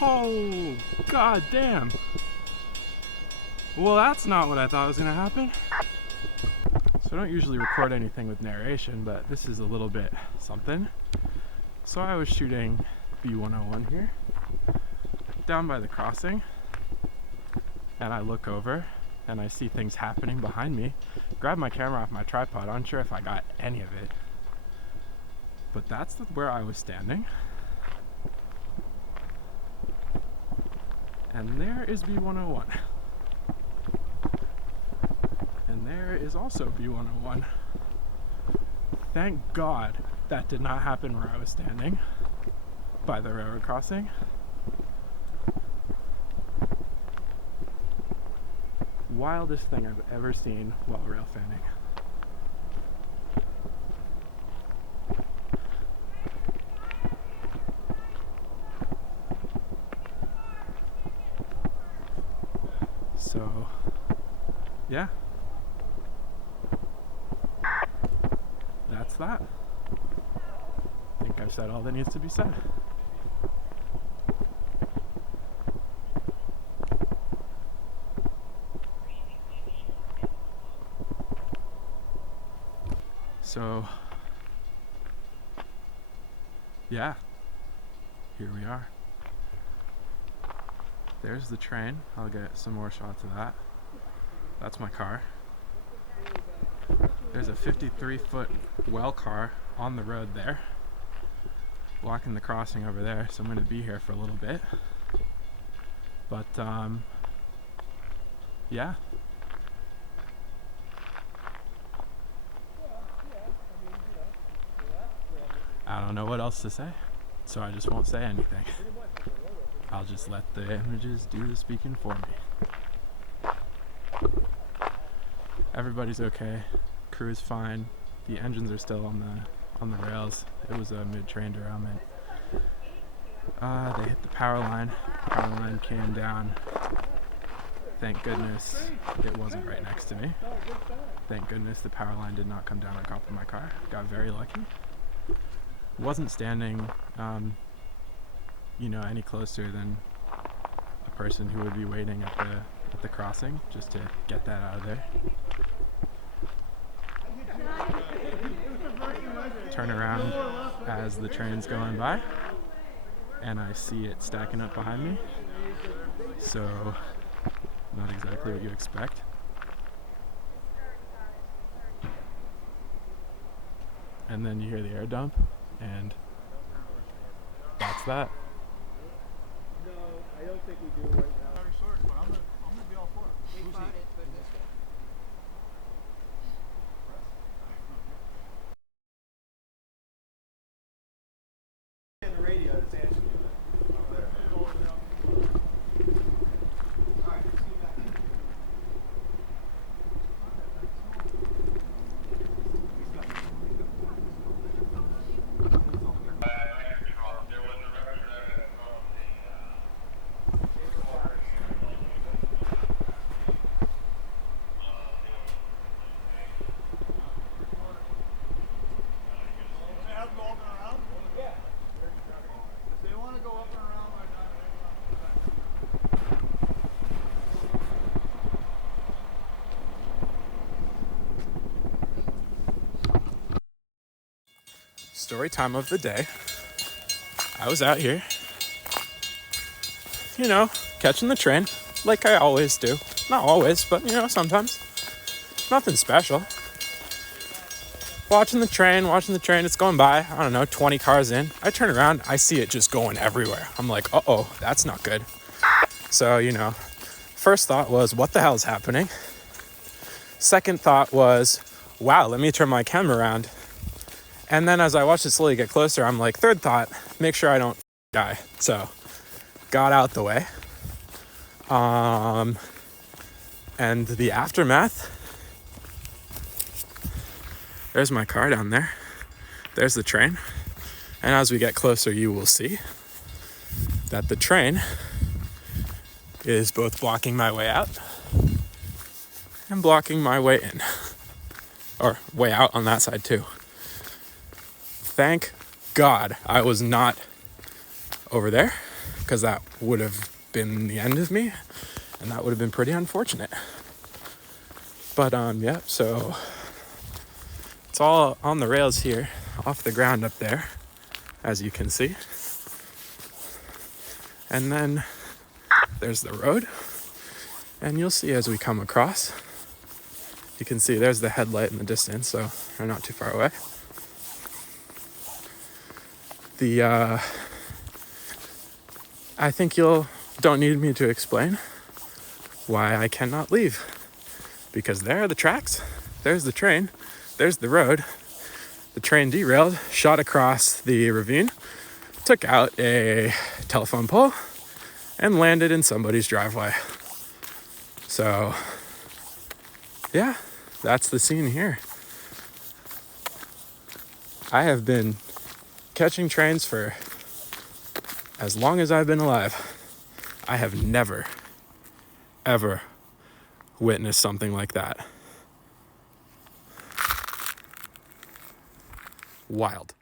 Oh, god damn. Well, that's not what I thought was gonna happen. So I don't usually record anything with narration, but this is a little bit something. So I was shooting B101 here, down by the crossing, and I look over and I see things happening behind me. Grab my camera off my tripod, unsure if I got any of it. But that's where I was standing. And there is B101. And there is also B101. Thank God that did not happen where I was standing by the railroad crossing. Wildest thing I've ever seen while railfanning. So, yeah. That's that. I think I've said all that needs to be said. So, yeah, here we are. There's the train. I'll get some more shots of that. That's my car. There's a 53-foot well car on the road there, blocking the crossing over there, so I'm going to be here for a little bit. But, yeah. I don't know what else to say, so I just won't say anything. I'll just let the images do the speaking for me. Everybody's okay. Crew is fine. The engines are still on the rails. It was a mid-train derailment. They hit the power line. Power line came down. Thank goodness it wasn't right next to me. Thank goodness the power line did not come down on top of my car. Got very lucky. Wasn't standing, any closer than a person who would be waiting at the crossing, just to get that out of there. Turn around as the train's going by, and I see it stacking up behind me. So, not exactly what you expect. And then you hear the air dump, and that's that. No, I don't think we do right now. I'm gonna be all for it. We fought it, but this way. The radio is answering. Story time of the day. I was out here, catching the train, like I always do. Not always, but sometimes. Nothing special. Watching the train, it's going by, 20 cars in. I turn around, I see it just going everywhere. I'm like, uh-oh, that's not good. So, first thought was, what the hell is happening? Second thought was, wow, let me turn my camera around. And then as I watched it slowly get closer, I'm like, third thought, make sure I don't die. So, got out the way. And the aftermath, there's my car down there. There's the train. And as we get closer, you will see that the train is both blocking my way out and blocking my way in. Or way out on that side too. Thank God I was not over there. because that would have been the end of me, and that would have been pretty unfortunate. But yeah, so it's all on the rails here, off the ground up there, as you can see. And then there's the road, and you'll see as we come across, you can see there's the headlight in the distance, so we're not too far away. I think you don't need me to explain why I cannot leave, because there are the tracks, there's the train, there's the road. The train derailed, shot across the ravine, took out a telephone pole, and landed in somebody's driveway. So yeah, that's the scene here. I have been catching trains for as long as I've been alive. I have never, ever witnessed something like that. Wild.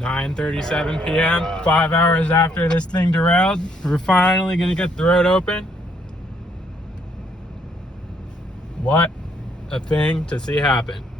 (9:37 p.m.), 5 hours after this thing derailed. We're finally gonna get the road open. What a thing to see happen.